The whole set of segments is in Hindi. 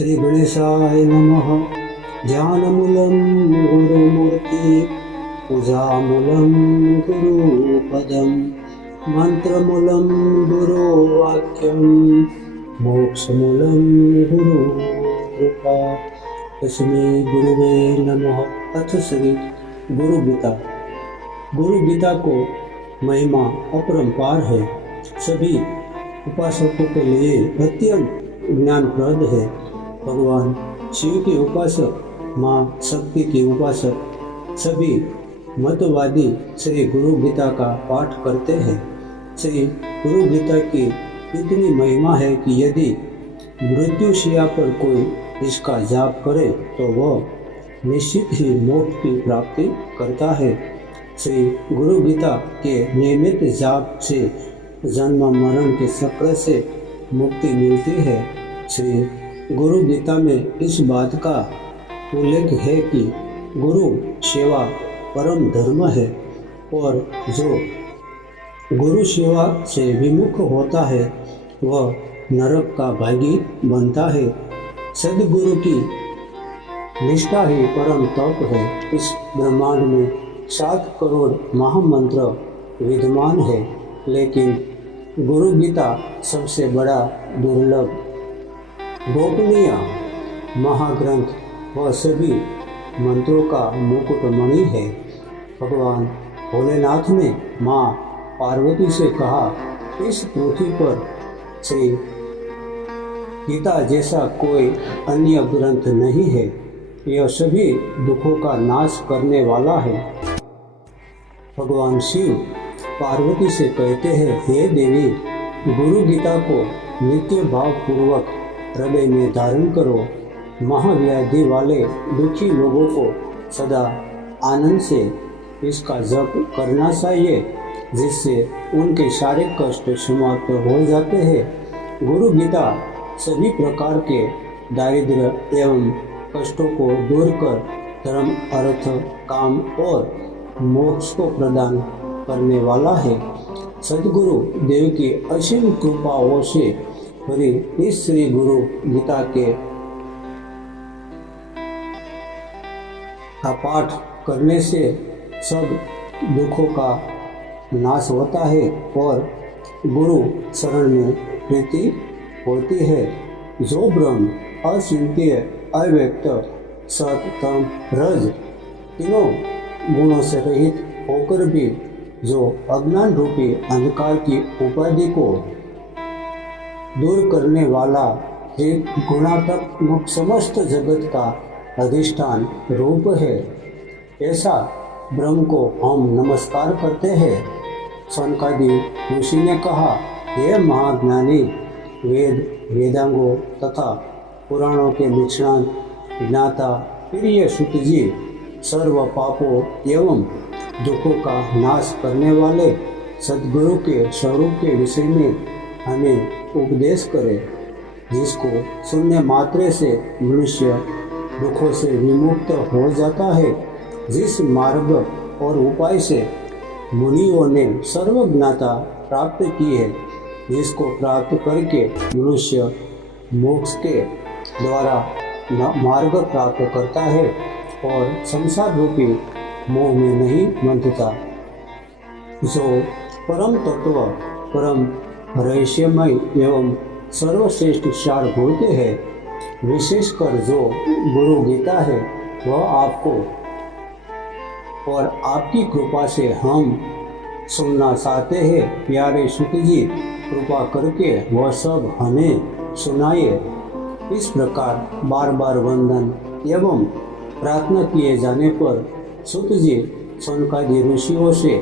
श्री गणेशाय नमः। ध्यानमूलं गुरुमूर्ति, पूजामूलं गुरुपदं, मंत्रमूलं गुरुवाक्यं, मोक्षमूलं गुरुकृपा। तस्मै गुरुवे नमः। अथ श्री गुरु गीता। गुरु गीता को महिमा अपरंपार है, सभी उपासकों के लिए अत्यंत ज्ञानप्रद है। भगवान शिव के उपासक, माँ शक्ति के उपासक, सभी मतवादी श्री गुरु गीता का पाठ करते हैं। श्री गुरु गीता की इतनी महिमा है कि यदि मृत्युशैया पर कोई इसका जाप करे तो वह निश्चित ही मोक्ष की प्राप्ति करता है। श्री गुरु गीता के नियमित जाप से जन्म मरण के चक्र से मुक्ति मिलती है। श्री गुरु गीता में इस बात का उल्लेख है कि गुरु सेवा परम धर्म है और जो गुरु सेवा से विमुख होता है वह नरक का भागी बनता है। सद्गुरु की निष्ठा ही परम तप है। इस ब्रह्मांड में 7 करोड़ महामंत्र विद्यमान है, लेकिन गुरु गीता सबसे बड़ा दुर्लभ गोपनीय महाग्रंथ व सभी मंत्रों का मुकुटमणि है। भगवान भोलेनाथ ने माँ पार्वती से कहा, इस पृथ्वी पर श्री गीता जैसा कोई अन्य ग्रंथ नहीं है। यह सभी दुखों का नाश करने वाला है। भगवान शिव पार्वती से कहते हैं, हे देवी, गुरु गीता को नित्य भाव पूर्वक हृदय में धारण करो। महाव्याधि वाले दुखी लोगों को सदा आनंद से इसका जप करना चाहिए, जिससे उनके सारे कष्ट समाप्त हो जाते हैं। गुरु गीता सभी प्रकार के दारिद्र्य एवं कष्टों को दूर कर धर्म, अर्थ, काम और मोक्ष को प्रदान करने वाला है। सद्गुरु देव की असीम कृपाओं से भरी इस श्री गुरु गीता के का पाठ करने से सब दुखों का नाश होता है और गुरु शरण में प्रीति होती है। जो ब्रह्म अचिंत्य, अव्यक्त, सत, तम, रज तीनों गुणों से रहित होकर भी जो अज्ञान रूपी अंधकार की उपाधि को दूर करने वाला गुणात्मक समस्त जगत का अधिष्ठान रूप है, ऐसा ब्रह्म को हम नमस्कार करते हैं। सनकादि ऋषि ने कहा, हे महाज्ञानी, वेद, वेदांगों तथा पुराणों के निष्णात ज्ञाता प्रिय सुत जी, सर्व पापों एवं दुखों का नाश करने वाले सद्गुरु के स्वरूप के विषय में हमें उपदेश करे, जिसको सुनने मात्र से मनुष्य दुखों से विमुक्त हो जाता है। जिस मार्ग और उपाय से मुनियों ने सर्वज्ञता प्राप्त की है, जिसको प्राप्त करके मनुष्य मोक्ष के द्वारा मार्ग प्राप्त करता है और संसार रूपी मोह में नहीं बंधता। जो परम तत्व, परम रहस्यमय एवं सर्वश्रेष्ठ सार बोलते हैं, विशेषकर जो गुरु गीता है, वह आपको और आपकी कृपा से हम सुनना चाहते हैं। प्यारे सुत जी, कृपा करके वह सब हमें सुनाइए। इस प्रकार बार बार वंदन एवं प्रार्थना किए जाने पर सुत जी सनकादि ऋषियों से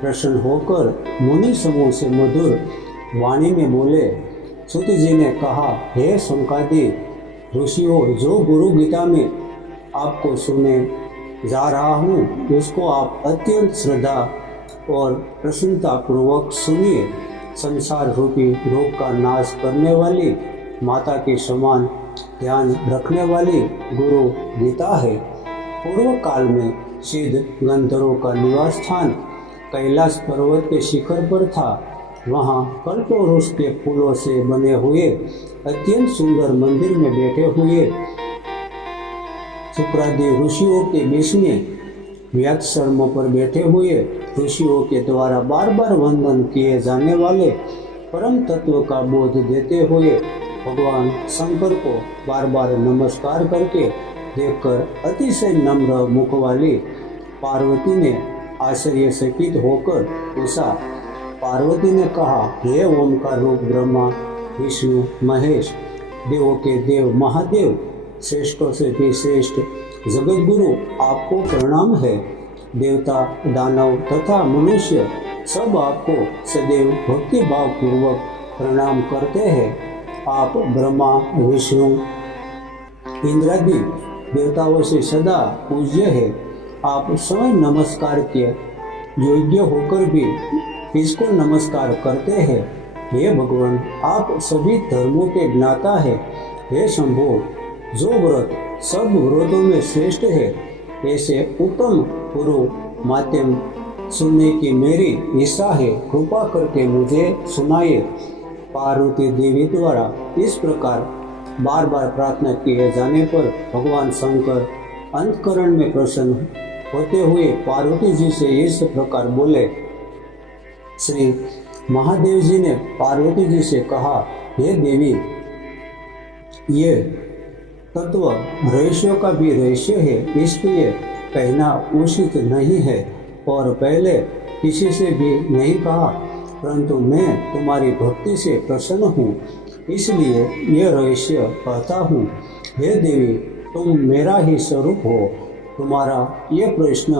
प्रसन्न होकर मुनि समूह से मधुर वाणी में बोले। सुत जी ने कहा, हे सनकादि ऋषियों, जो गुरु गीता में आपको सुने जा रहा हूँ, उसको आप अत्यंत श्रद्धा और प्रसन्नता पूर्वक सुनिए। संसार रूपी रोग का नाश करने वाली माता के समान ध्यान रखने वाली गुरु गीता है। पूर्व काल में सिद्ध गंधर्वों का निवास स्थान कैलाश पर्वत के शिखर पर था। वहाँ कल्पवृक्ष के फूलों से बने हुए अत्यंत सुंदर मंदिर में बैठे हुए शुक्रादि ऋषियों के बीच में व्याख्यान पर बैठे हुए ऋषियों के द्वारा बार बार वंदन किए जाने वाले परम तत्व का बोध देते हुए भगवान शंकर को बार बार नमस्कार करके देखकर अतिशय नम्र मुख वाली पार्वती ने आश्चर्यचकित होकर पूछा। पार्वती ने कहा, हे ओमकार रूप ब्रह्मा विष्णु महेश, देवों के देव महादेव, श्रेष्ठों से भी श्रेष्ठ जगत गुरु, आपको प्रणाम है। देवता दानव तथा मनुष्य सब आपको सदैव भक्ति भाव पूर्वक प्रणाम करते हैं। आप ब्रह्मा विष्णु इंद्रादि देवताओं से सदा पूज्य है। आप स्वयं नमस्कार के योग्य होकर भी इसको नमस्कार करते हैं। हे भगवान, आप सभी धर्मों के ज्ञाता है। हे शंभो, जो व्रत सब व्रतों में श्रेष्ठ है, ऐसे उत्तम गुरु माध्यम सुनने की मेरी इच्छा है। कृपा करके मुझे सुनाइए। पार्वती देवी द्वारा इस प्रकार बार बार प्रार्थना किए जाने पर भगवान शंकर अंतकरण में प्रसन्न होते हुए पार्वती जी से इस प्रकार बोले। श्री महादेव जी ने पार्वती जी से कहा, हे देवी, ये तत्व रहस्यों का भी रहस्य है, इसलिए कहना उचित नहीं है और पहले किसी से भी नहीं कहा, परंतु मैं तुम्हारी भक्ति से प्रसन्न हूँ, इसलिए ये रहस्य कहता हूँ। हे देवी, तुम मेरा ही स्वरूप हो। तुम्हारा ये प्रश्न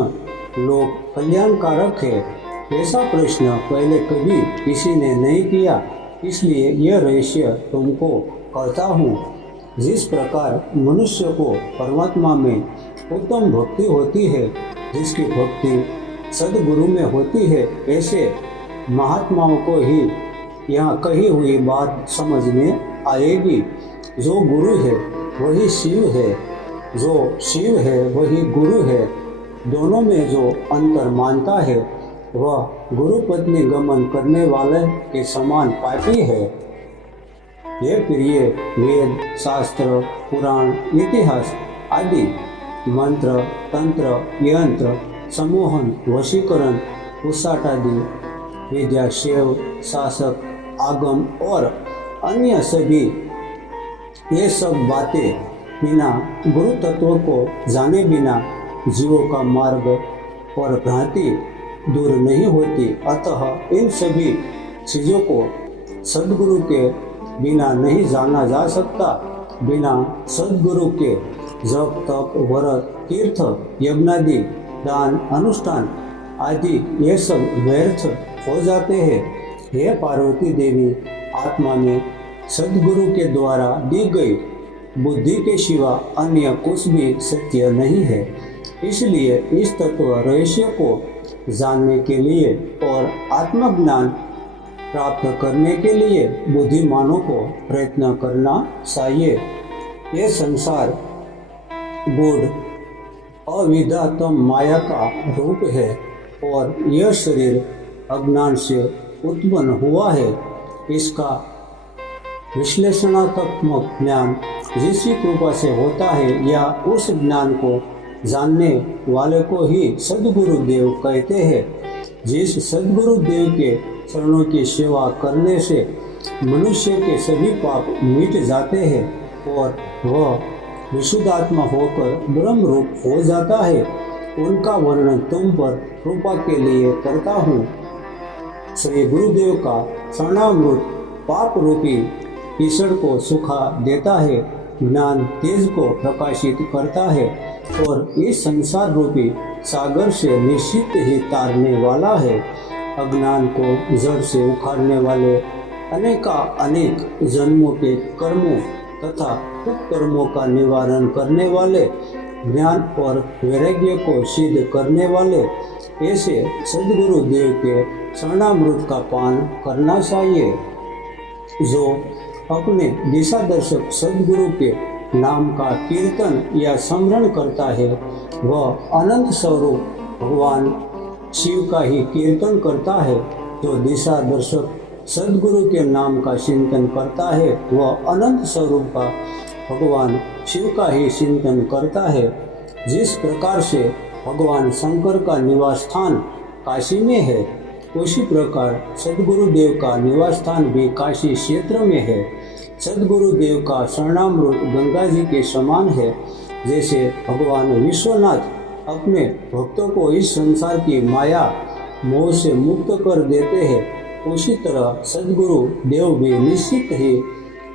लोक कल्याणकारक है। ऐसा प्रश्न पहले कभी किसी ने नहीं किया, इसलिए यह रहस्य तुमको कहता हूँ। जिस प्रकार मनुष्य को परमात्मा में उत्तम भक्ति होती है, जिसकी भक्ति सदगुरु में होती है, ऐसे महात्माओं को ही यहाँ कही हुई बात समझ में आएगी। जो गुरु है वही शिव है, जो शिव है वही गुरु है। दोनों में जो अंतर मानता है वह गुरु पत्नी गमन करने वाले के समान पापी है। ये प्रिय वेद शास्त्र पुराण इतिहास आदि मंत्र तंत्र यंत्र सम्मोहन वशीकरण उसाट आदि विद्या शैव शासक आगम और अन्य सभी ये सब बातें बिना गुरु तत्व को जाने बिना जीवों का मार्ग और भ्रांति दूर नहीं होती। अतः इन सभी चीज़ों को सद्गुरु के बिना नहीं जाना जा सकता। बिना सद्गुरु के जप तप व्रत तीर्थ यज्ञादि दान अनुष्ठान आदि ये सब व्यर्थ हो जाते हैं। हे पार्वती देवी, आत्मा में सद्गुरु के द्वारा दी गई बुद्धि के सिवा अन्य कुछ भी सत्य नहीं है। इसलिए इस तत्व रहस्य को जानने के लिए और आत्मज्ञान प्राप्त करने के लिए बुद्धिमानों को प्रयत्न करना चाहिए। ये संसार गूढ़ अविद्यातम माया का रूप है और यह शरीर अज्ञान से उत्पन्न हुआ है। इसका विश्लेषणात्मक ज्ञान जिसकी कृपा से होता है या उस ज्ञान को जानने वाले को ही सद्गुरु देव कहते हैं। जिस सद्गुरु देव के चरणों की सेवा करने से मनुष्य के सभी पाप मिट जाते हैं और वह विशुद्धात्मा होकर ब्रह्म रूप हो जाता है, उनका वर्णन तुम पर कृपा के लिए करता हूँ। श्री गुरुदेव का शरणामृत पाप रूपी कीचड़ को सुखा देता है, ज्ञान तेज को प्रकाशित करता है और इस संसार रूपी सागर से निश्चित ही तारने वाला है। अज्ञान को जड़ से उखाड़ने वाले अनेक जन्मों के कर्मों तथा कुकर्मों का निवारण करने वाले, ज्ञान और वैराग्य को सिद्ध करने वाले ऐसे सद्गुरु देव के शरणामृत का पान करना चाहिए। जो अपने दिशा दर्शक सद्गुरु के नाम का कीर्तन या स्मरण करता है, वह अनंत स्वरूप भगवान शिव का ही कीर्तन करता है। जो दिशा दर्शक सद्गुरु के नाम का चिंतन करता है वह अनंत स्वरूप का भगवान शिव का ही चिंतन करता है। जिस प्रकार से भगवान शंकर का निवास स्थान काशी में है, उसी प्रकार सद्गुरुदेव का निवास स्थान भी काशी क्षेत्र में है। सद्गुरुदेव का शरणामृत गंगा जी के समान है। जैसे भगवान विश्वनाथ अपने भक्तों को इस संसार की माया मोह से मुक्त कर देते हैं, उसी तरह सद्गुरु देव भी निश्चित ही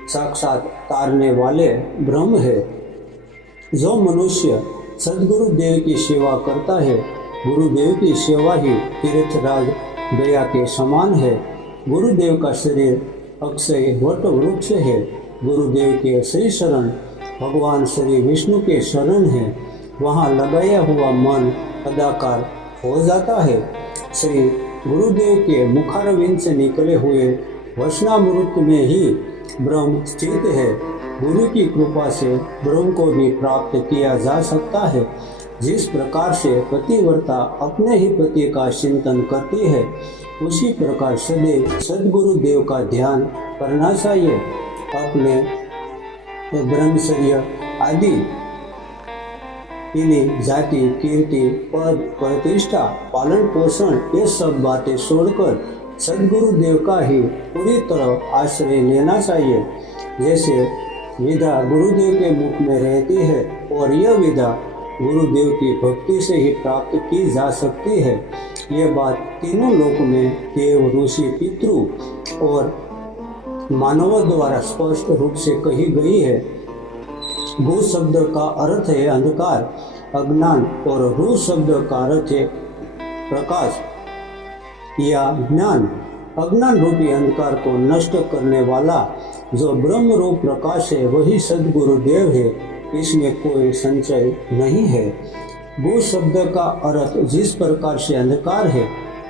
साक्षात तारने वाले ब्रह्म है। जो मनुष्य सद्गुरु देव की सेवा करता है, गुरुदेव की सेवा ही तीर्थराज गया के समान है। गुरुदेव का शरीर अक्षय वट वृक्ष है। गुरुदेव के श्री शरण भगवान श्री विष्णु के शरण है। वहाँ लगाया हुआ मन अदाकार हो जाता है। श्री गुरुदेव के मुखारविंद से निकले हुए वचनामृत में ही ब्रह्म स्थित है। गुरु की कृपा से ब्रह्म को भी प्राप्त किया जा सकता है। जिस प्रकार से पतिव्रता अपने ही पति का चिंतन करती है, उसी प्रकार सदैव सद्गुरु देव का ध्यान करना चाहिए। अपने ब्रह्मचर्य आदि इन्हीं जाति, कीर्ति, पद, प्रतिष्ठा, पालन पोषण ये सब बातें छोड़कर सद्गुरु देव का ही पूरी तरह आश्रय लेना चाहिए। जैसे विद्या गुरुदेव के मुख में रहती है और यह विद्या गुरुदेव की भक्ति से ही प्राप्त की जा सकती है। ये बात तीनों लोक में देव, ऋषि, पितृ और मानवों द्वारा स्पष्ट रूप से कही गई है। गु शब्द का अर्थ है अंधकार, अज्ञान और रू शब्द का अर्थ है प्रकाश या ज्ञान। अज्ञान रूपी अंधकार को नष्ट करने वाला जो ब्रह्म रूप प्रकाश है, वही सद्गुरुदेव है। इसमें कोई संशय नहीं है। गु शब्द का अर्थ जिस प्रकार से अंधकार है,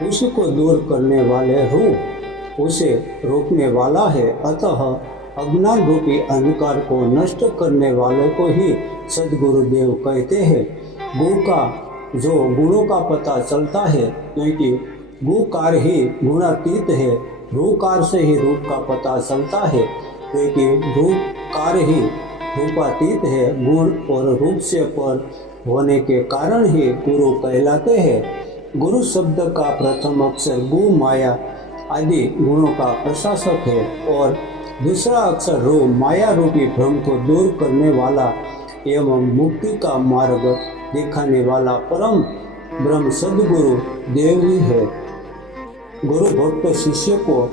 उसी को दूर करने वाले रू उसे रोकने वाला है। अतः अज्ञान रूपी अंधकार को नष्ट करने वाले को ही सद्गुरुदेव कहते हैं। गु का जो गुणों का पता चलता है, क्योंकि गुकार ही गुणातीत है। रूकार से ही रूप का पता चलता है, क्योंकि रूपकार ही रूपातीत है। गुण और रूप से पर होने के कारण ही गुरु कहलाते हैं। गुरु शब्द का प्रथम अक्षर गु, माया आदि गुणों का प्रशासक है और दूसरा अक्षर रू माया रूपी भ्रम को दूर करने वाला एवं मुक्ति का मार्ग दिखाने वाला परम ब्रह्म सद्गुरु देव ही है। गुरु भक्त शिष्य को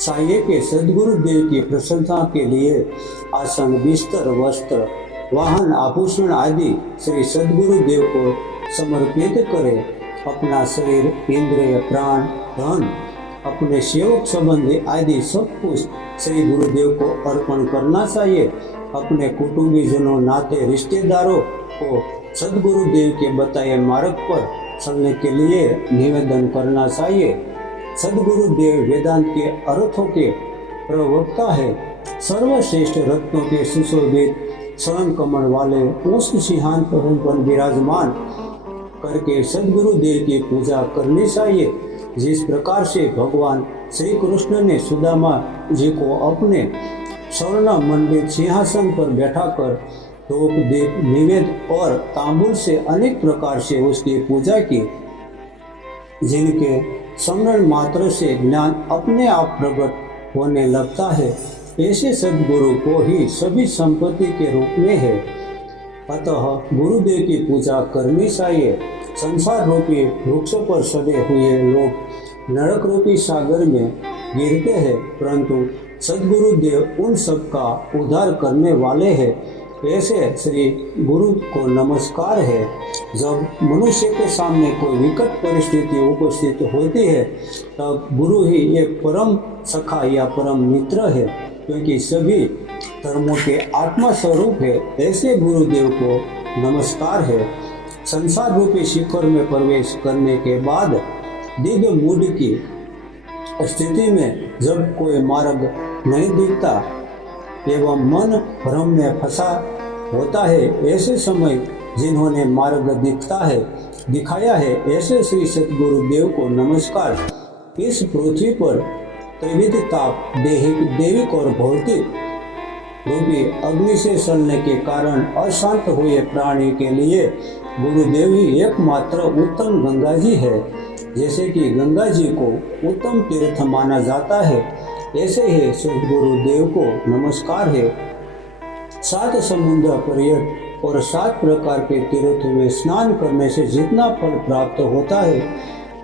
चाहिए कि सद्गुरु देव की प्रशंसा के लिए आसन, बिस्तर, वस्त्र, वाहन, आभूषण आदि श्री सद्गुरु देव को समर्पित करे। अपना शरीर, इंद्रिय, प्राण, धन, अपने सेवक संबंधी आदि सब कुछ श्री गुरुदेव को अर्पण करना चाहिए। अपने कुटुंबीजनों, नाते, रिश्तेदारों को सद्गुरुदेव के बताए मार्ग पर चलने के लिए निवेदन करना चाहिए। सद्गुरुदेव वेदांत के अर्थों के प्रवक्ता है। सर्वश्रेष्ठ रत्नों के सुशोभित स्वर्ण कमल वाले उस सिंहासन पर विराजमान करके सद्गुरुदेव की पूजा करनी चाहिए। जिस प्रकार से भगवान श्री कृष्ण ने सुदामा जी को अपने स्वर्ण मंडित सिंहासन पर बैठाकर धूप, दीप, निवेद और तांबूल से अनेक प्रकार से उसकी पूजा की, जिनके स्मरण मात्र से ज्ञान अपने आप प्रकट होने लगता है, ऐसे सद्गुरु को ही सभी संपत्ति के रूप में है। अतः गुरुदेव की पूजा करनी चाहिए। संसार रूपी वृक्ष पर सड़े हुए लोग नरक रूपी सागर में गिरते हैं, परंतु सद्गुरुदेव उन सब का उद्धार करने वाले हैं। ऐसे श्री गुरु को नमस्कार है। जब मनुष्य के सामने कोई विकट परिस्थिति उपस्थित होती है, तब गुरु ही एक परम सखा या परम मित्र है, क्योंकि सभी धर्मों के आत्मा स्वरूप है। ऐसे गुरुदेव को नमस्कार है। संसार रूपी शिखर में प्रवेश करने के बाद दिव्य मूड की स्थिति में जब कोई मार्ग नहीं दिखता एवं मन भ्रम में फंसा होता है, ऐसे समय जिन्होंने मार्ग दिखाया है, ऐसे श्री सद्गुरुदेव को नमस्कार। इस पृथ्वी पर त्रिविध ताप दैविक और भौतिक रूपी अग्नि से सलने के कारण अशांत हुए प्राणी के लिए गुरुदेव ही एकमात्र उत्तम गंगा जी है। जैसे कि गंगा जी को उत्तम तीर्थ माना जाता है, ऐसे ही सदगुरुदेव को नमस्कार है। 7 समुद्र पर्यट और 7 प्रकार के तीर्थों में स्नान करने से जितना फल प्राप्त होता है,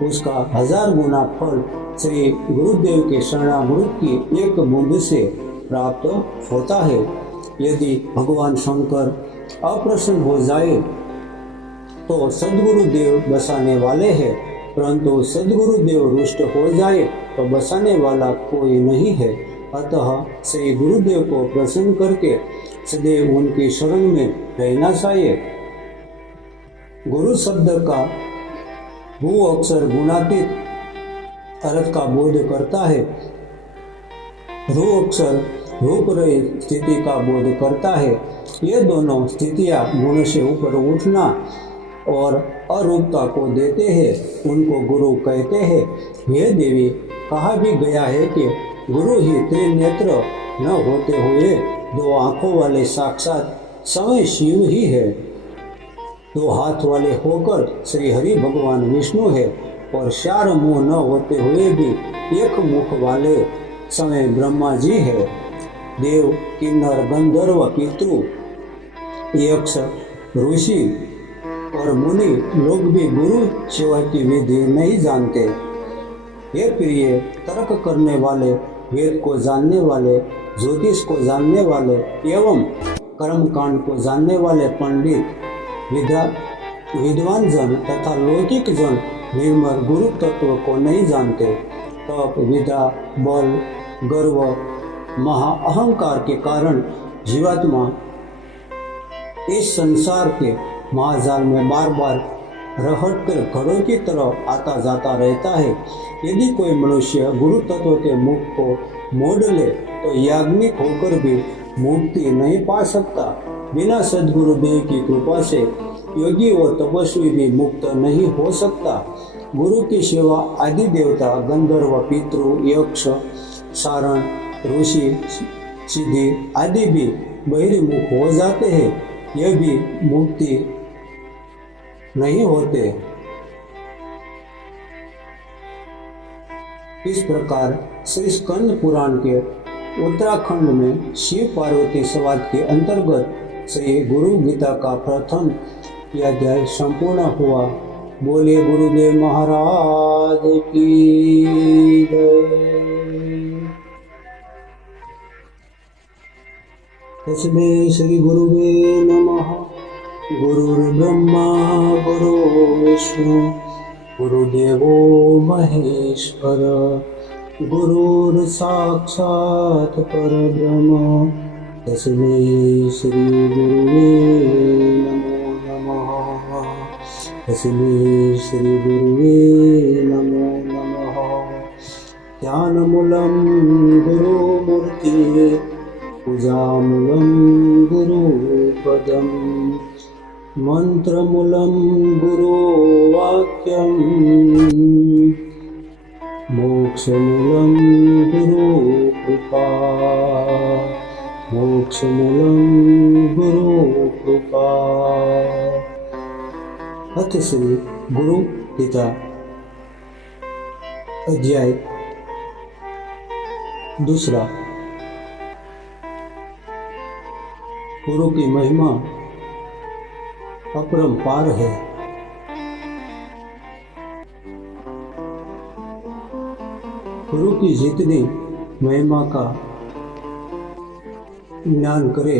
उसका 1000 गुना फल श्री गुरुदेव के शरणामृत की एक बूंद से प्राप्त होता है। यदि भगवान शंकर अप्रसन्न हो जाए तो सदगुरुदेव बसाने वाले हैं, परंतु सदगुरुदेव रुष्ट हो जाए तो बसाने वाला कोई नहीं है। अतः श्री गुरुदेव को प्रसन्न करके सदैव उनकी शरण में रहना चाहिए। गुरु शब्द का भू अक्षर गुणातीत अर्थ का बोध करता है, रू अक्षर रूप रहित स्थिति का बोध करता है। ये दोनों स्थितियां गुण से ऊपर उठना और अरूपता को देते हैं, उनको गुरु कहते हैं। यह देवी कहा भी गया है कि गुरु ही त्रिनेत्र न होते हुए 2 आंखों वाले साक्षात स्वयं शिव ही है। 2 हाथ वाले होकर श्री हरि भगवान विष्णु है और 4 मुंह न होते हुए भी 1 मुख वाले समय ब्रह्मा जी है। देव, किन्नर, गंधर्व, पितृ, यक्ष, ऋषि और मुनि लोग भी गुरु सेवा की विधि नहीं जानते। ये प्रिय तर्क करने वाले, वेद को जानने वाले, ज्योतिष को जानने वाले एवं कर्मकांड को जानने वाले पंडित, विद्वान जन तथा लौकिक जन निर्मल गुरु तत्व को नहीं जानते। तप, विद्या, बल, गर्व, महा अहंकार के कारण जीवात्मा इस संसार के महाजाल में बार बार रहट कर घड़ों की तरह आता जाता रहता है। यदि कोई मनुष्य गुरु तत्व के मुख को मोड़ ले तो याज्ञनिक होकर भी मुक्ति नहीं पा सकता। बिना सद्गुरुदेव की कृपा से योगी और तपस्वी भी मुक्त नहीं हो सकता। गुरु की सेवा आदि देवता, गंधर्व, पितृ, यक्ष, सारण, ऋषि, सिद्धि आदि भी बहिर्मुख हो जाते हैं, यह भी मुक्ति नहीं होते। इस प्रकार श्री स्कंद पुराण के उत्तराखंड में शिव पार्वती संवाद के अंतर्गत श्री गुरु गीता का प्रथम अध्याय संपूर्ण हुआ। बोले गुरुदेव महाराज की जय। तस्मै श्री गुरुवे नमः। गुरुर्ब्रह्मा गुरुर्विष्णु गुरुदेवो महेश्वर गुरुर्साक्षात् परब्रह्म तस्मै श्री गुरुवे नमो नमः। तस्मै श्री गुरुवे नमो नमः। ध्यानमूलं गुरुमूर्ति पूजामूलं गुरुपदं मंत्रमूलं गुरुवाक्यं मोक्षमूलं गुरुकृपा मोक्षमूलं गुरुकृपा। अथ श्री गुरु गीता अध्याय दूसरा। गुरु की महिमा अपरंपार है। गुरु की जितनी महिमा का ज्ञान करे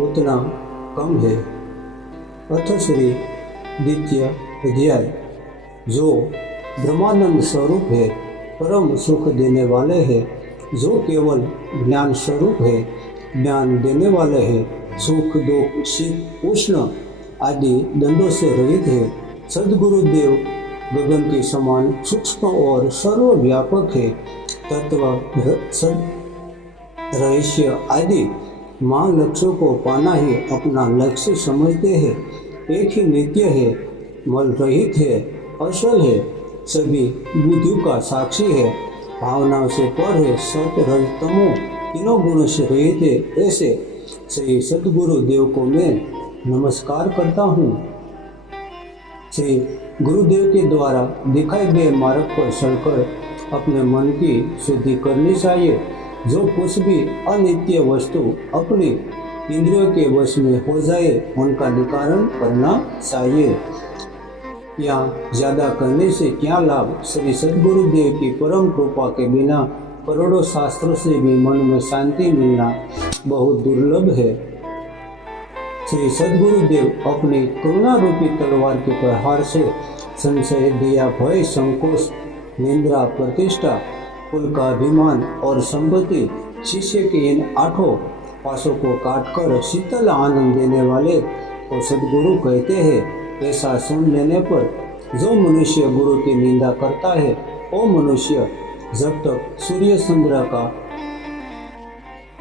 उतना कम है। अथ श्री द्वितीय अध्याय। जो ब्रह्मानंद स्वरूप है, परम सुख देने वाले हैं, जो केवल ज्ञान स्वरूप है, ज्ञान देने वाले हैं, सुख दुख शीत उष्ण आदि दंडों से रहित है। सद्गुरुदेव गगन के समान सूक्ष्म और सर्वव्यापक है। तत्व रहस्य आदि मान लक्ष्यों को पाना ही अपना लक्ष्य समझते हैं। एक ही नित्य है, मल रहित है, असल है, सभी बुद्धियों का साक्षी है, भावनाओं से पर है, सत रज तमो तीनों गुणों से रहित है। ऐसे श्री सद्गुरु देव को मैं नमस्कार करता हूँ। श्री गुरुदेव के द्वारा दिखाए गए मार्ग पर चलकर अपने मन की शुद्धि करनी चाहिए। जो कुछ भी अनित्य वस्तु अपनी इंद्रियों के वश में हो जाए उनका निवारण करना चाहिए। यहाँ ज्यादा करने से क्या लाभ। श्री सद्गुरुदेव की परम कृपा के बिना करोड़ों शास्त्रों से भी मन में शांति मिलना बहुत दुर्लभ है। श्री सद्गुरुदेव अपनी करुणा रूपी तलवार के प्रहार से संशय, दया, भय, संकोच, निंद्रा, प्रतिष्ठा, कुल का अभिमान और संपत्ति शिष्य के इन 8 पासों को काटकर शीतल आनंद देने वाले को सद्गुरु कहते हैं। ऐसा सुन लेने पर जो मनुष्य गुरु की निंदा करता है वो मनुष्य जब तक सूर्य चंद्र का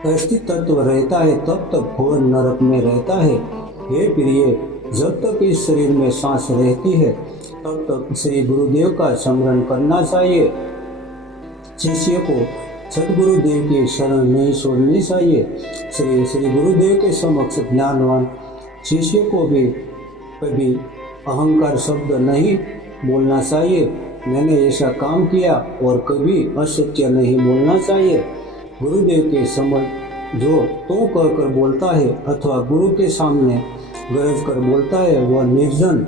अस्तित्व रहता है तब तक घोर नरक में रहता है। हे प्रिय, जब तक इस शरीर में सांस रहती है तब तक श्री गुरुदेव का स्मरण करना चाहिए। शिष्य को सद्गुरुदेव की शरण नहीं छोड़नी चाहिए। श्री गुरुदेव के समक्ष ज्ञानवान शिष्य को भी कभी अहंकार शब्द नहीं बोलना चाहिए। मैंने ऐसा काम किया और कभी असत्य नहीं बोलना चाहिए। गुरुदेव के समक्ष जो तो कहकर बोलता है अथवा गुरु के सामने गरज कर बोलता है वह निर्जन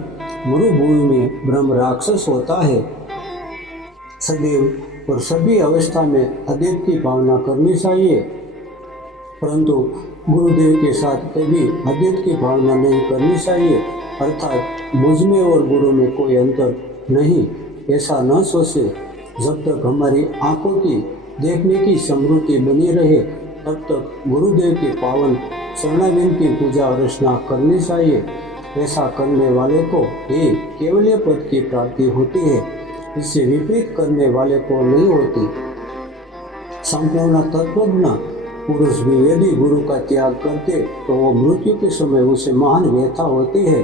मरुभूमि में ब्रह्म राक्षस होता है। सदैव और सभी अवस्था में अद्वैत की भावना करनी चाहिए, परंतु गुरुदेव के साथ कभी अद्वैत की भावना नहीं करनी चाहिए। अर्थात मुझ में और गुरु में कोई अंतर नहीं, ऐसा न सोचे। जब तक हमारी आंखों की देखने की समृद्धि बनी रहे तब तक गुरुदेव के पावन शरणागति की पूजा अर्चना करनी चाहिए। ऐसा करने वाले को ही केवल पद की प्राप्ति होती है, इससे विपरीत करने वाले को नहीं होती। संपूर्ण तत्वज्ञ पुरुष भी यदि गुरु का त्याग करते तो वो मृत्यु के समय उसे महान व्यथा होती है।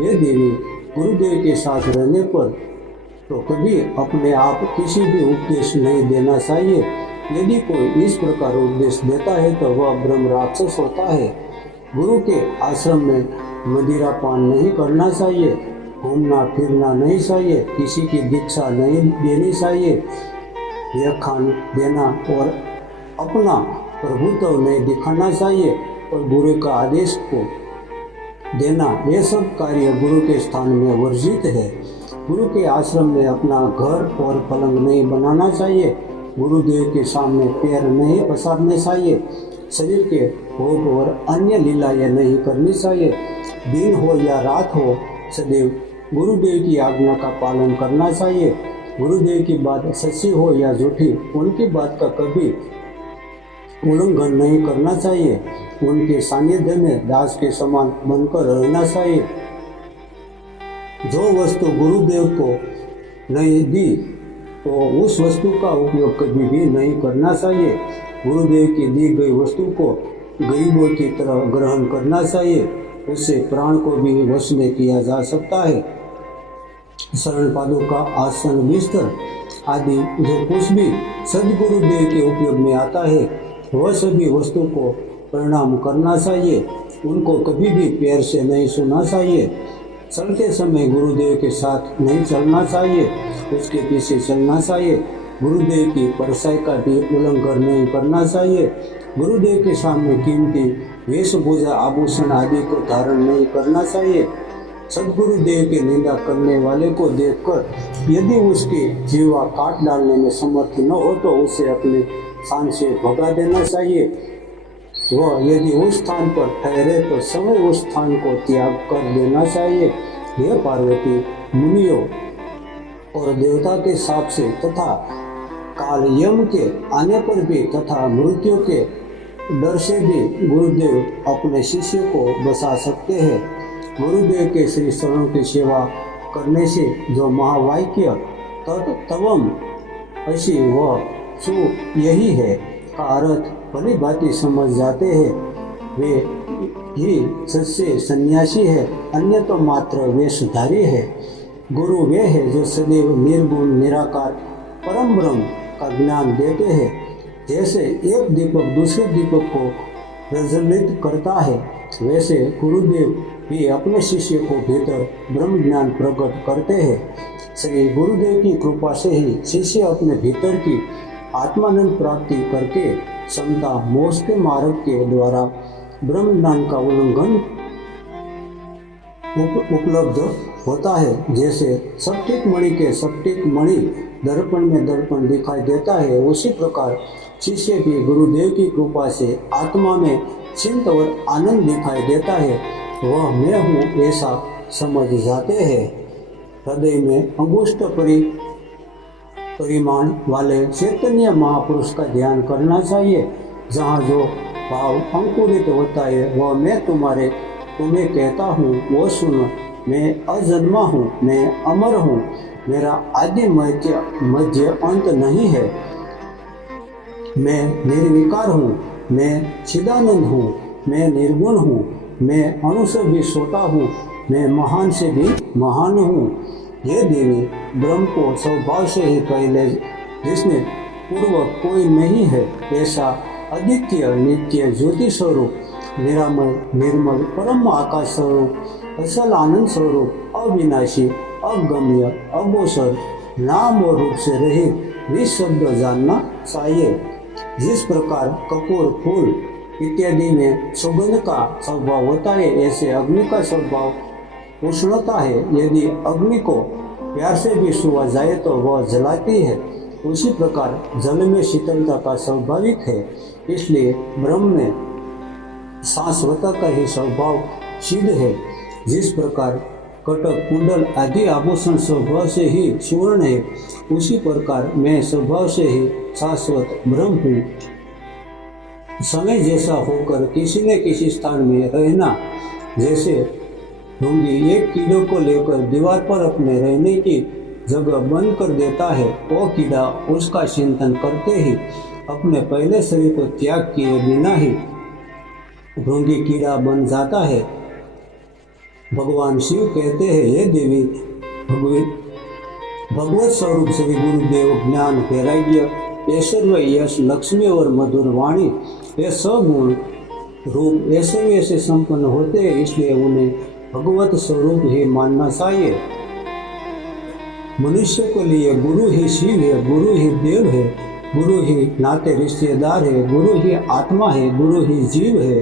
ये देवी गुरुदेव के साथ रहने पर तो कभी अपने आप किसी भी उपदेश नहीं देना चाहिए। यदि कोई इस प्रकार उपदेश देता है तो वह ब्रह्म राक्षस होता है। गुरु के आश्रम में मदिरा पान नहीं करना चाहिए, घूमना फिरना नहीं चाहिए, किसी की दीक्षा नहीं देनी चाहिए, यह खान देना और अपना प्रभुत्व नहीं दिखाना चाहिए और गुरु का आदेश को देना, ये सब कार्य गुरु के स्थान में वर्जित है। गुरु के आश्रम में अपना घर और पलंग नहीं बनाना चाहिए, गुरुदेव के सामने पैर नहीं पसारने चाहिए, शरीर के भोग और अन्य लीलाएं नहीं करनी चाहिए। दिन हो या रात हो सदैव गुरुदेव की आज्ञा का पालन करना चाहिए। गुरुदेव की बात सच्ची हो या झूठी उनकी बात का कभी उल्लंघन नहीं करना चाहिए। उनके सानिध्य में दास के समान बनकर रहना चाहिए। जो वस्तु गुरुदेव को नहीं दी तो उस वस्तु का उपयोग कभी भी नहीं करना चाहिए। गुरुदेव की दी गई वस्तु को गरीबों की तरह ग्रहण करना चाहिए, उससे प्राण को भी वश में किया जा सकता है। शरण पादुका, आसन, बिस्तर आदि जो कुछ भी सद्गुरुदेव के उपयोग में आता है वह सभी वस्तु को प्रणाम करना चाहिए। उनको कभी भी पैर से नहीं छूना चाहिए। चलते समय गुरुदेव के साथ नहीं चलना चाहिए, उसके पीछे चलना चाहिए। गुरुदेव की परछाई का भी उल्लंघन नहीं करना चाहिए। गुरुदेव के सामने कीमती वेशभूषा, आभूषण आदि को धारण नहीं करना चाहिए। सद्गुरुदेव की निंदा करने वाले को देखकर यदि उसकी जीवा काट डालने में समर्थ न हो तो उसे अपने स्थान से भगा देना चाहिए। वह यदि उस स्थान पर ठहरे तो समय उस स्थान को त्याग कर देना चाहिए। हे पार्वती, मुनियों और देवता के साप से तथा काल यम के आने पर भी तथा मृत्यु के डर से भी गुरुदेव अपने शिष्य को बचा सकते हैं। गुरुदेव के श्री चरणों की सेवा करने से जो महावाक्य तत्वम ऐसी वह सु यही है का अर्थ भली भांति समझ जाते हैं, वे ही सच्चे सन्यासी है, अन्य तो मात्र वेशधारी है। गुरु वे है जो सदैव निर्गुण निराकार परम ब्रह्म का ज्ञान देते हैं। जैसे एक दीपक दूसरे दीपक को प्रज्वलित करता है, वैसे गुरुदेव भी अपने शिष्य को भीतर ब्रह्म ज्ञान प्रकट करते हैं। श्री गुरुदेव की कृपा से ही शिष्य अपने भीतर की आत्मानंद प्राप्ति करके समता मोक्ष के मार्ग के द्वारा ब्रह्म ज्ञान का उल्लंघन उपलब्ध होता है। जैसे स्फटिक मणि के स्फटिक मणि दर्पण में दर्पण दिखाई देता है, उसी प्रकार शिष्य भी गुरुदेव की कृपा से आत्मा में चिंत और आनंद दिखाई देता है। वह मैं हूँ ऐसा समझ जाते हैं। हृदय में अंगुष्ठ परिमाण वाले चैतन्य महापुरुष का ध्यान करना चाहिए। जहाँ जो भाव अंकुरित होता है वह मैं तुम्हें कहता हूँ वो सुनो। मैं अजन्मा हूँ, मैं अमर हूँ, मेरा आदि मध्य अंत नहीं है। मैं निर्विकार हूँ, मैं चिदानंद हूँ, मैं निर्गुण हूँ, मैं अणु से भी छोटा हूँ, मैं महान से भी महान हूँ। ये देवी ब्रह्म को स्वभाव से ही पहले जिसने पूर्व कोई नहीं है, ऐसा अद्वितीय नित्य ज्योति स्वरूप निरामय निर्मल परम आकाश स्वरूप असल आनंद स्वरूप अविनाशी अगम्य अगोचर नाम और रूप से रहित निःशब्द जानना चाहिए। जिस प्रकार कपूर फूल इत्यादि में सुगंध का स्वभाव होता है, ऐसे अग्नि का स्वभाव उष्णता है। यदि अग्नि को प्यार से भी छुआ जाए तो वह जलाती है, उसी प्रकार जल में शीतलता का स्वाभाविक है। इसलिए ब्रह्म में शाश्वता का ही स्वभाव सिद्ध है। जिस प्रकार कटक कुंडल आदि आभूषण स्वभाव से ही सुवर्ण है, उसी प्रकार मैं स्वभाव से ही शाश्वत ब्रह्म हूँ। समय जैसा होकर किसी न किसी स्थान में रहना, जैसे ढूंढी एक कीड़े को लेकर दीवार पर अपने रहने की जगह बंद कर देता है, वो कीड़ा उसका चिंतन करते ही अपने पहले शरीर को त्याग किए बिना ही ढूंढी कीड़ा बन जाता है। भगवान शिव कहते हैं, ये देवी भगवत स्वरूप श्री गुरुदेव ज्ञान वैराग्य ऐश्वर्य यश लक्ष्मी और मधुर वाणी ये सगुण रूप ऐसे संपन्न होते हैं, इसलिए उन्हें भगवत स्वरूप ही मानना चाहिए। मनुष्य के लिए गुरु ही शिव है, गुरु ही देव है, गुरु ही नाते रिश्तेदार है, गुरु ही आत्मा है, गुरु ही जीव है।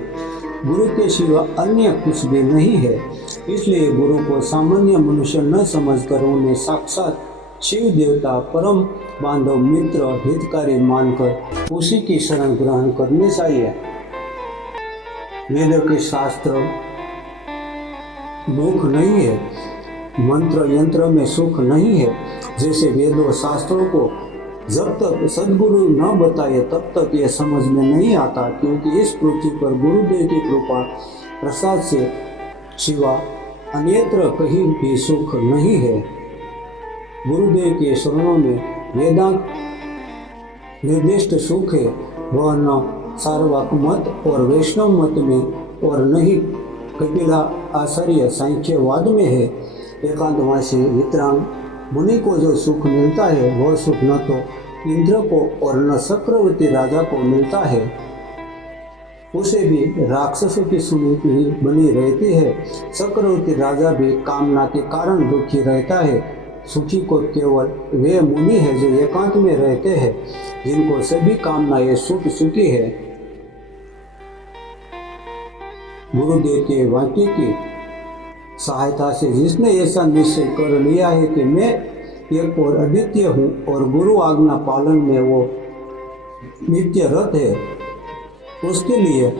गुरु के सिवा अन्य कुछ भी नहीं है। इसलिए गुरु को सामान्य मनुष्य न समझकर उन्हें साक्षात शिव देवता परम बांधव मित्र हितकारी मानकर उसी की शरण ग्रहण करनी चाहिए। वेदों के शास्त्र दुख नहीं है, मंत्र यंत्र में सुख नहीं है। जैसे वेदों शास्त्रों को जब तक सद्गुरु न बताए तब तक यह समझ में नहीं आता, क्योंकि इस पृथ्वी पर गुरुदेव की कृपा प्रसाद से सिवा अन्यत्र कहीं भी सुख नहीं है। गुरुदेव के शरणों में वेदांत निर्दिष्ट सुख है, वह न सार्वक मत और वैष्णव मत में और न ही कपिला आचार्य सांख्यवाद में है। एकांतवासी वितरांग मुनि को जो सुख मिलता है वह सुख न तो इंद्र को और न चक्रवर्ती राजा को मिलता है, उसे भी राक्षसों की सुनीति ही बनी रहती है। चक्रवर्ती राजा भी कामना के कारण दुखी रहता है। सुखी को केवल वे मुनि है जो एकांत में रहते हैं, जिनको सभी कामनाएं छूट चुकी है। गुरुदेव के वाक्य की सहायता से जिसने ऐसा निश्चय कर लिया है कि मैं एक और अद्वितीय हूँ और गुरु आज्ञा पालन में वो नित्य रत है, उसके लिए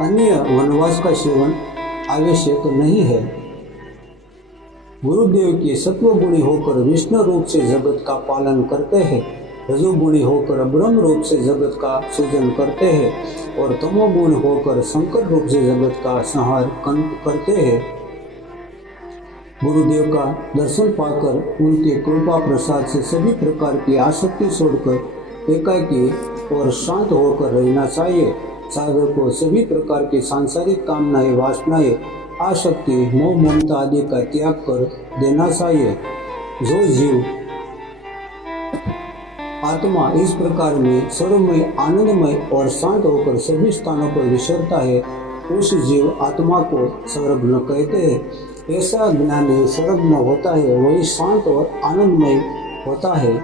अन्य वनवास का सेवन आवश्यक नहीं है। गुरुदेव के सत्वगुणी होकर विष्णु रूप से जगत का पालन करते हैं, रजोगुणी होकर ब्रह्म रूप से जगत का सृजन करते हैं और तमोगुण होकर शंकर रूप से जगत का संहार करते हैं। गुरुदेव का दर्शन पाकर उनके कृपा प्रसाद से सभी प्रकार की आसक्ति छोड़कर एकाकी और शांत होकर रहना चाहिए। साधक को सभी प्रकार की सांसारिक कामनाएं वासनाएं आसक्ति मोह ममता आदि का त्याग कर देना चाहिए। जो जीव आत्मा इस प्रकार में सर्वमय, आनंदमय और शांत होकर सभी स्थानों पर विचरता है, उस जीव आत्मा को सर्वज्ञ कहते हैं। ऐसा ज्ञानी सर्वज्ञ होता है, वही शांत और आनंदमय होता है।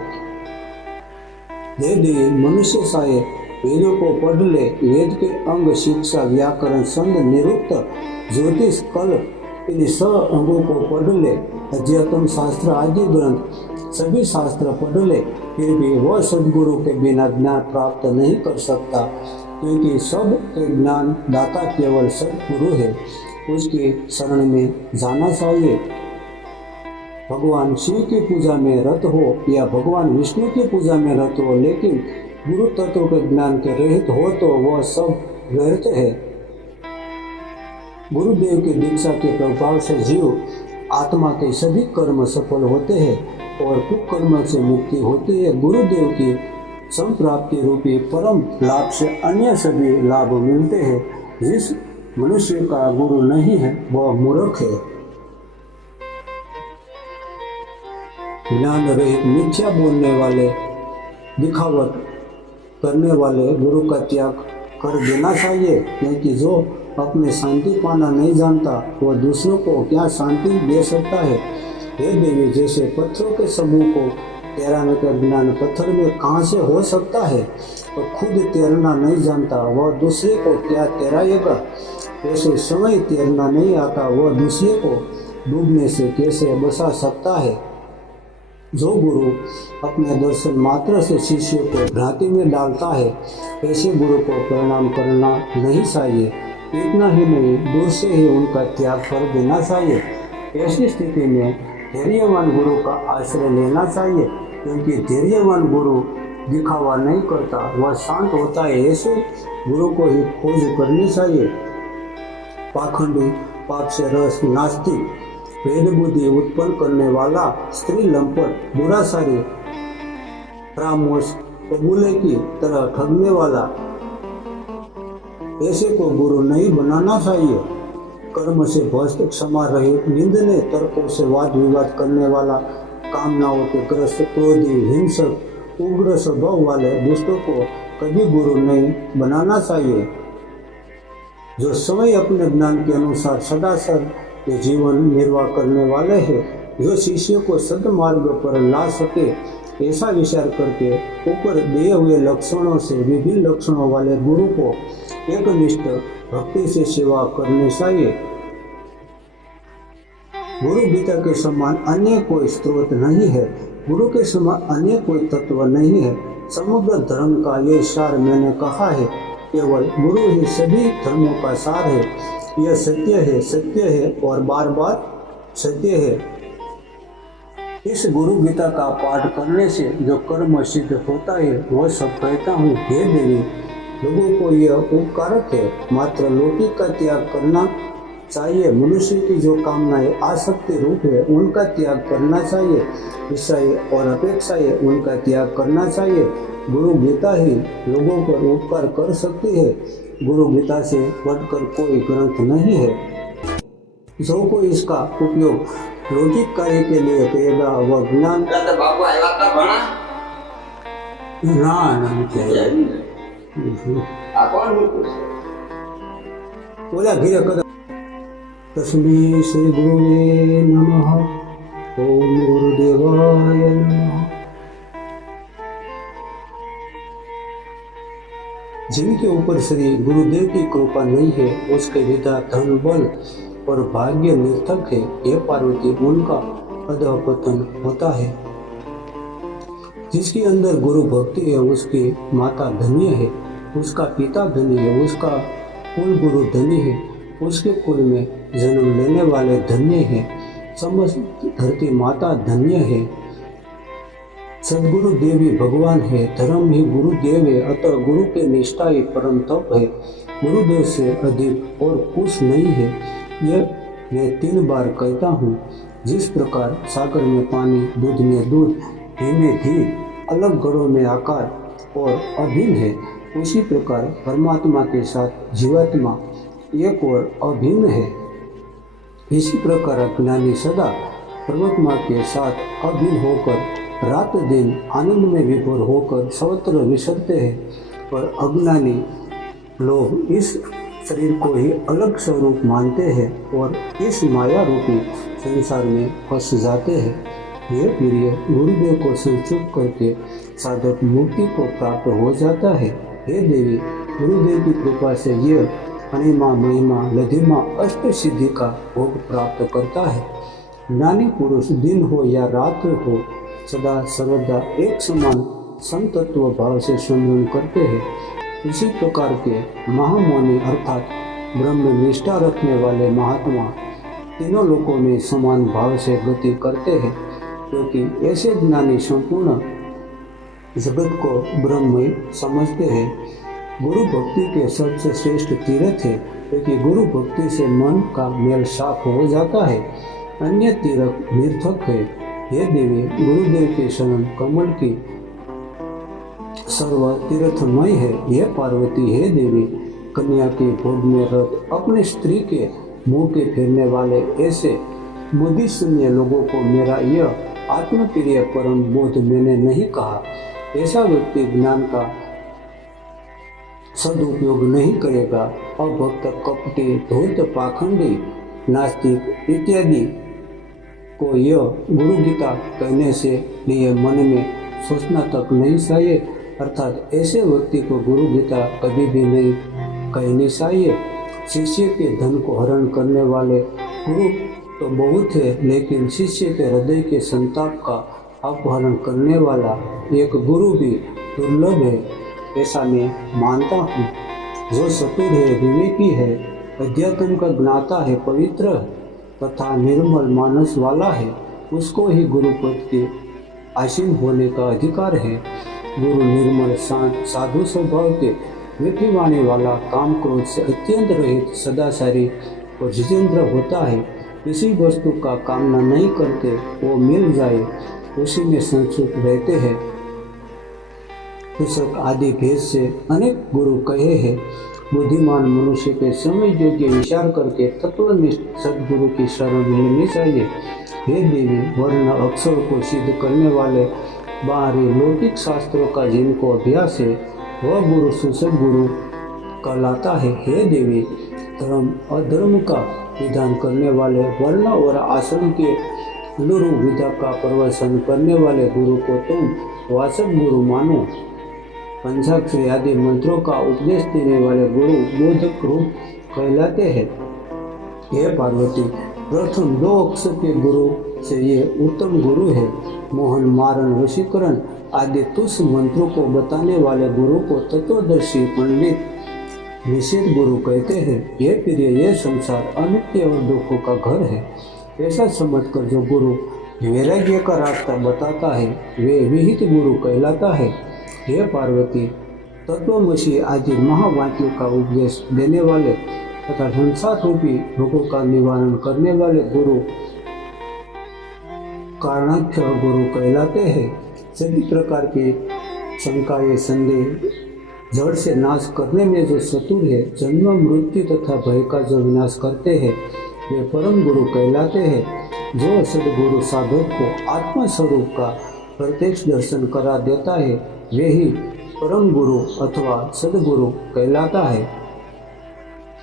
यदि मनुष्य शायद वेदों को पढ़ ले, वेद के अंग शिक्षा, व्याकरण, छंद, निरुक्त, ज्योतिष, कल्प, इन सब अंगों को पढ़ ले, अध्यात्म शास्त्र आदि ग्रंथ सभी शास्त्र पढ़ ले, फिर भी वह सदगुरु के बिना ज्ञान प्राप्त नहीं कर सकता, क्योंकि सब के ज्ञान दाता केवल सदगुरु है। उसके शरण में जाना चाहिए। भगवान शिव की पूजा में रत हो या भगवान विष्णु की पूजा में रत हो, लेकिन गुरु तत्व के ज्ञान के रहित हो तो वह सब व्यर्थ है। गुरुदेव की दीक्षा के प्रभाव से जीव आत्मा के सभी कर्म सफल होते हैं और कुकर्म से मुक्ति होती है। गुरुदेव की संप्राप्ति रूपी परम लाभ से अन्य सभी लाभ मिलते हैं। जिस मनुष्य का गुरु नहीं है वह मूर्ख है। ज्ञान रहित मिथ्या बोलने वाले, दिखावट करने वाले गुरु का त्याग कर देना चाहिए, क्योंकि जो अपने शांति पाना नहीं जानता वह दूसरों को क्या शांति दे सकता है। हे देवी, जैसे पत्थरों के समूह को तैराने का ज्ञान पत्थर में कहाँ से हो सकता है, और खुद तैरना नहीं जानता वह दूसरे को क्या तैराएगा। जैसे समय तैरना नहीं आता वह दूसरे को डूबने से कैसे बचा सकता है। जो गुरु अपने दर्शन मात्र से शिष्य को भ्रांति में डालता है, ऐसे गुरु को प्रणाम करना नहीं चाहिए। इतना ही नहीं, दूर से ही उनका त्याग कर देना चाहिए। ऐसी स्थिति में धैर्यवान गुरु का आश्रय लेना चाहिए, क्योंकि धैर्यवान गुरु दिखावा नहीं करता, वह शांत होता है। ऐसे गुरु को ही खोज करनी चाहिए। पाखंडी, पाप से रस, नास्तिक, भेद बुद्धि उत्पन्न करने वाला, स्त्री लंपट, दुराचारी, रामोश, कबूले की तरह ठगने वाला, ऐसे को गुरु नहीं बनाना चाहिए। कर्म से भ्रष्ट, क्षमा रहित, निंदने, तर्कों से वाद विवाद करने वाला, कामनाओं के ग्रस्त, क्रोधी, हिंसक, उग्र स्वभाव वाले दुष्टों को कभी गुरु नहीं बनाना चाहिए। जो समय अपने ज्ञान के अनुसार सदाचार के जीवन निर्वाह करने वाले हैं, जो शिष्य को सद्मार्ग पर ला सके, ऐसा विचार करके ऊपर दिए हुए लक्षणों से विभिन्न लक्षणों वाले गुरु को एकनिष्ठ भक्ति से सेवा करनी चाहिए। गुरु गीता के समान अन्य कोई स्रोत नहीं है, गुरु के समान अन्य कोई तत्व नहीं है। समग्र धर्म का ये सार मैंने कहा है, केवल गुरु ही सभी धर्मों का सार है। यह सत्य है और बार बार सत्य है। इस गुरु गीता का पाठ करने से जो कर्म सिद्ध होता है वह सब कहता हूँ। हे देवी, लोगों को यह उपकारक है, मात्र लौकिक का त्याग करना चाहिए। मनुष्य की जो कामनाएं आसक्ति रूप है उनका त्याग करना चाहिए। विषय और अपेक्षाएं उनका त्याग करना चाहिए। गुरु गीता ही लोगों पर उपकार कर सकती है। गुरु गीता से बढ़कर कोई ग्रंथ नहीं है। जो कोई इसका उपयोग लौकिक कार्य के लिए करेगा वह ज्ञान बोला धीरे कदम। तस्मै श्री गुरुवे नमः। ओम गुरुदेवाय नमः। जिनके ऊपर श्री गुरुदेव की कृपा नहीं है उसके विदा धन, बल और भाग्य निर्थक है। ये पार्वती, उनका अधःपतन होता है। जिसके अंदर गुरु भक्ति है उसकी माता धन्य है, उसका पिता धन्य है, उसका कुल गुरु धन्य है, उसके कुल में जन्म लेने वाले धन्य है, समस्त धरती माता धन्य है। सदगुरु देव ही भगवान है, धर्म ही गुरुदेव है, अतः गुरु के निष्ठा ही परम तप है। गुरुदेव से अधिक और कुछ नहीं है। यह मैं 3 बार कहता हूँ। जिस प्रकार सागर में पानी, दूध में दूध, घी में घी अलग गणों में आकार और अभिन्न है, उसी प्रकार परमात्मा के साथ जीवात्मा एक और अभिन्न है। इसी प्रकार ज्ञानी सदा परमात्मा के साथ अभिन्न होकर रात दिन आनंद में विभोर होकर सर्वत्र विचरते हैं, पर अज्ञानी लोग इस शरीर को ही अलग स्वरूप मानते हैं और इस माया रूपी संसार में फंस जाते हैं। यह प्रिय गुरुदेव को संतुष्ट करके साधक मुक्ति को प्राप्त हो जाता है। हे देवी, गुरुदेव की कृपा से यह अणिमा महिमा लधिमा अष्ट सिद्धि का भोग प्राप्त करता है। ज्ञानी पुरुष दिन हो या रात्र हो सदा सर्वदा एक समान समतत्व भाव से स्मरण करते हैं। इसी प्रकार के महामौनी अर्थात ब्रह्म निष्ठा रखने वाले महात्मा तीनों लोकों में समान भाव से गति करते हैं, क्योंकि ऐसे ज्ञानी संपूर्ण जगत को ब्रह्ममय समझते हैं। गुरु भक्ति के सबसे श्रेष्ठ तीर्थ है, क्योंकि गुरु भक्ति से मन का मेल साफ हो जाता है। अन्य तीर्थ निर्थक है। हे देवी, गुरुदेव के शरण कमल की सर्व तीर्थमय है। हे पार्वती, हे देवी, कन्या के भोग में रत अपने स्त्री के मुंह के फेरने वाले ऐसे बुद्धि शून्य लोगों को मेरा यह आत्मप्रिय परम बोध मैंने नहीं कहा। ऐसा व्यक्ति ज्ञान का सदुपयोग नहीं करेगा। अभक्त, कपटी, धूर्त, पाखंडी, नास्तिक इत्यादि को यह गुरु गीता कहने से लिए मन में सोचना तक नहीं चाहिए। अर्थात ऐसे व्यक्ति को गुरु गीता कभी भी नहीं कहनी चाहिए। शिष्य के धन को हरण करने वाले गुरु तो बहुत है, लेकिन शिष्य के हृदय के संताप का अपहरण करने वाला एक गुरु भी दुर्लभ है, ऐसा मैं मानता हूँ। जो चतुर है, विवेकी है, अध्यात्म का ज्ञाता है, पवित्र तथा निर्मल मानस वाला है, उसको ही गुरु पद के आसीन होने का अधिकार है। गुरु निर्मल, शांत, साधु स्वभाव के, मीठी वाणी वाला, काम क्रोध से अत्यंत रहित, सदाचारी और जितेंद्र होता है। किसी वस्तु का कामना नहीं करते, वो मिल जाए उसी में संतुष्ट रहते हैं। पुस्तक आदि भेद से अनेक गुरु कहे हैं। बुद्धिमान मनुष्य के समय योग्य विचार करके तत्वनिष्ठ सदगुरु की शरण लेनी चाहिए। हे देवी, वर्ण अक्षर को सिद्ध करने वाले बाहरी लौकिक शास्त्रों का जिनको अभ्यास है, वह गुरु सुसद गुरु कहलाता है। हे देवी, धर्म अधर्म का विधान करने वाले, वर्ण और आश्रम के अनुरूप विधा का प्रवचन करने वाले गुरु को तुम वाचक गुरु मानो। पंचाक्षरी आदि मंत्रों का उपदेश देने वाले गुरु बोधक रूप कहलाते हैं। हे पार्वती, प्रथम 2 अक्षर के गुरु से ये उत्तम गुरु है। मोहन, मारण, वशीकरण आदि तुच्छ मंत्रों को बताने वाले गुरु को तत्वदर्शी पंडित निषेध गुरु कहते हैं। ये प्रिय, ये संसार अनित्य और दुखों का घर है, ऐसा समझकर जो गुरु वैराग्य का रास्ता बताता है, वे विहित गुरु कहलाता है। हे पार्वती, तत्वमसी आदि महावाक्यों का उपदेश देने वाले तथा संसार रूपी रोगों का निवारण करने वाले गुरु कारणाख्य गुरु कहलाते हैं। सभी प्रकार की शंकाएं, संदेह, जड़ से नाश करने में जो चतुर है, जन्म मृत्यु तथा भय का जो विनाश करते हैं, वे परम गुरु कहलाते हैं। जो सदगुरु साधक को आत्म स्वरूप का प्रत्यक्ष दर्शन करा देता है, वे ही परम गुरु अथवा सदगुरु कहलाता है।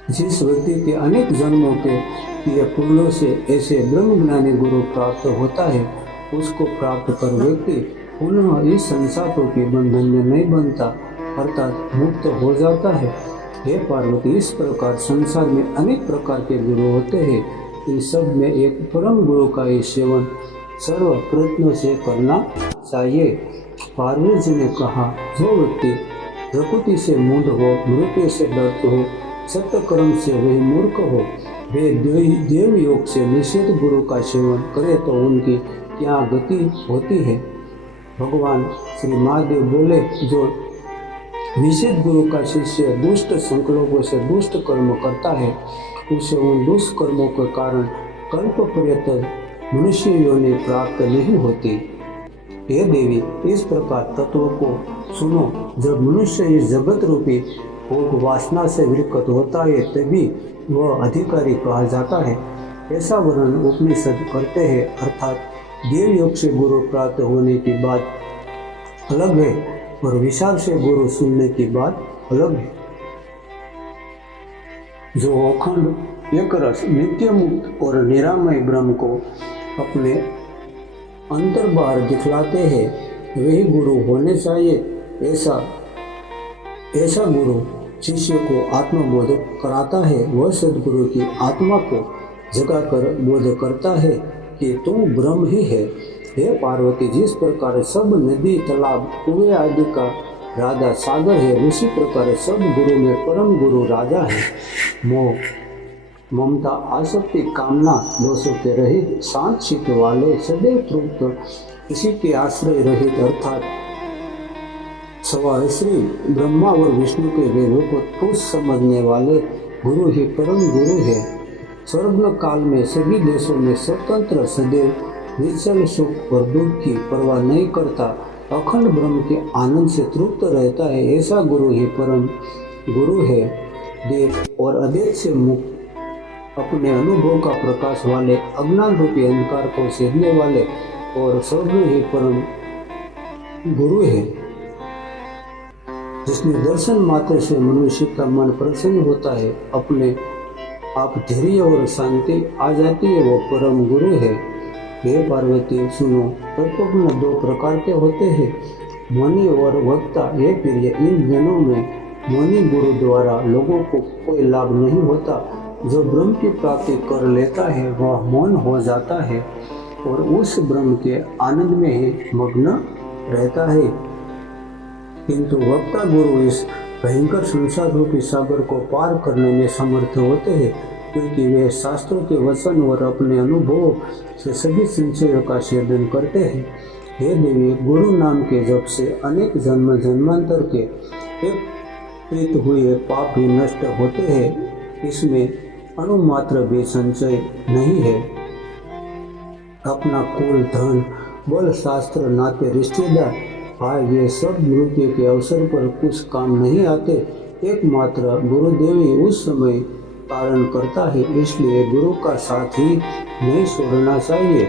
जिस व्यक्ति के अनेक जन्मों के किए पुण्यों से ऐसे ब्रह्मज्ञानी गुरु प्राप्त होता है, उसको प्राप्त कर व्यक्ति पुनः इस संसार रूपी बंधन में नहीं बनता, अर्थात मुक्त हो जाता है। हे पार्वती, इस प्रकार संसार में अनेक प्रकार के गुरु होते हैं। इन सब में एक परम गुरु का ही सेवन सर्व प्रयत्नों से करना चाहिए। पार्वती जी ने कहा, जो व्यक्ति प्रकृति से मूढ़ हो, मृत्यु से डरते हो, सत्य कर्म से वही मूर्ख हो, वे देव योग से निषेध गुरु का सेवन करे तो उनकी क्या गति होती है। भगवान श्री महादेव बोले, जो निषेध गुरु का शिष्य दुष्ट संकल्पों से दुष्ट कर्म करता है, उसे उन दुष्कर्मों के कारण कल्प पर्यंत मनुष्य योनि प्राप्त नहीं होती। हे देवी, इस प्रकार तत्व को सुनो। जब मनुष्य इस जगत रूपी भोग वासना से विरक्त होता है, तभी वह अधिकारी कहा जाता है। ऐसा वर्णन उपनिषद करते हैं, अर्थात देव योग से गुरु प्राप्त होने की बात अलग है और विचार से गुरु सुनने की बात अलग है। जो अखंड एक रस नित्य मुक्त और निरामय ब्रह्म को अपने अंतर बाहर दिखलाते हैं, वही गुरु होने चाहिए। ऐसा गुरु शिष्य को आत्मबोध कराता है। वह सदगुरु की आत्मा को जगाकर बोध करता है कि तू ब्रह्म ही है। हे पार्वती, जिस प्रकार सब नदी तालाब कुएं आदि का राजा सागर है, उसी प्रकार सब गुरु में परम गुरु राजा है। मोह, ममता, आसक्ति, कामना दोषों के रहित शांत चित्त वाले, सदैव तृप्त, किसी के आश्रय रहित अर्थात सवाल श्री ब्रह्मा और विष्णु के वेदों को तुच्छ समझने वाले गुरु ही परम गुरु है। सर्वज्ञ काल में सभी देशों में स्वतंत्र, सदैव निश्चल, सुख और दुख की परवाह नहीं करता, अखंड ब्रह्म के आनंद से तृप्त रहता है। ऐसा गुरु ही परम गुरु है। देव और अदेव से मुक्त, अपने अनुभव का प्रकाश वाले, अज्ञान रूपी अंधकार को सेधने वाले और सर्वज्ञ ही परम गुरु है। जिसने दर्शन मात्र से मनुष्य का मन प्रसन्न होता है, अपने आप धैर्य और शांति आ जाती है, वो परम गुरु है। हे पार्वती सुनो, तत्वज्ञ दो प्रकार के होते हैं, मौनी और वक्ता। हे प्रिय, इन दिनों में मौनी गुरु द्वारा लोगों को कोई लाभ नहीं होता। जो ब्रह्म की प्राप्ति कर लेता है वह मौन हो जाता है और उस ब्रह्म के आनंद में ही मग्न रहता है। किंतु वक्ता गुरु इस भयंकर संसार रूपी सागर को पार करने में समर्थ होते हैं, क्योंकि वे शास्त्रों के वचन और अपने अनुभव से सभी संशयों का छेदन करते हैं। हे देवी, गुरु नाम के जप से अनेक जन्म जन्मांतर के एकत्रित हुए पाप भी नष्ट होते हैं। इसमें अणुमात्र भी संशय नहीं है। अपना कुल, धन, बल, शास्त्र, नाते, रिश्तेदार, भाई, ये सब मृत्यु के अवसर पर कुछ काम नहीं आते। एकमात्र गुरुदेव ही उस समय तारण करता है, इसलिए गुरु का साथ ही नहीं छोड़ना चाहिए।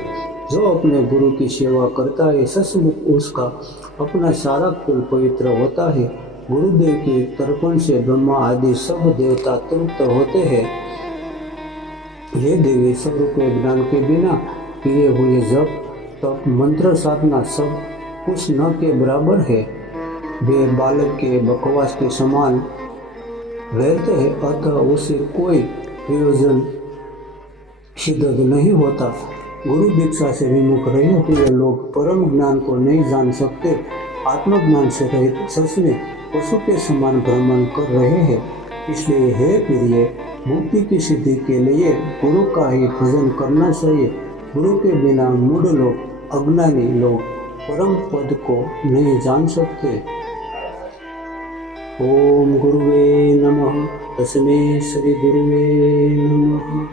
जो अपने गुरु की सेवा करता है, सचमुच उसका अपना सारा कुल पवित्र होता है। गुरुदेव के तर्पण से ब्रह्मा आदि सब देवता तृप्त होते हैं। ये देवी, स्वरूप ज्ञान के बिना किए हुए जप, तप, मंत्र, साधना सब कुछ न के बराबर है। वे बालक के बकवास के समान रहते हैं, अतः उसे कोई प्रयोजन सिद्ध नहीं होता। गुरु दीक्षा से विमुख रहे हुए लोग परम ज्ञान को नहीं जान सकते। आत्मज्ञान से रहित सच में पशु के समान भ्रमण कर रहे हैं। इसलिए हे प्रिय, मुक्ति की सिद्धि के लिए गुरु का ही भजन करना चाहिए। गुरु के बिना मूढ़ लोग, अज्ञानी लोग परम पद को नहीं जान सकते। ओम गुरुवे नमः। तस्मै श्री गुरुवे नमः।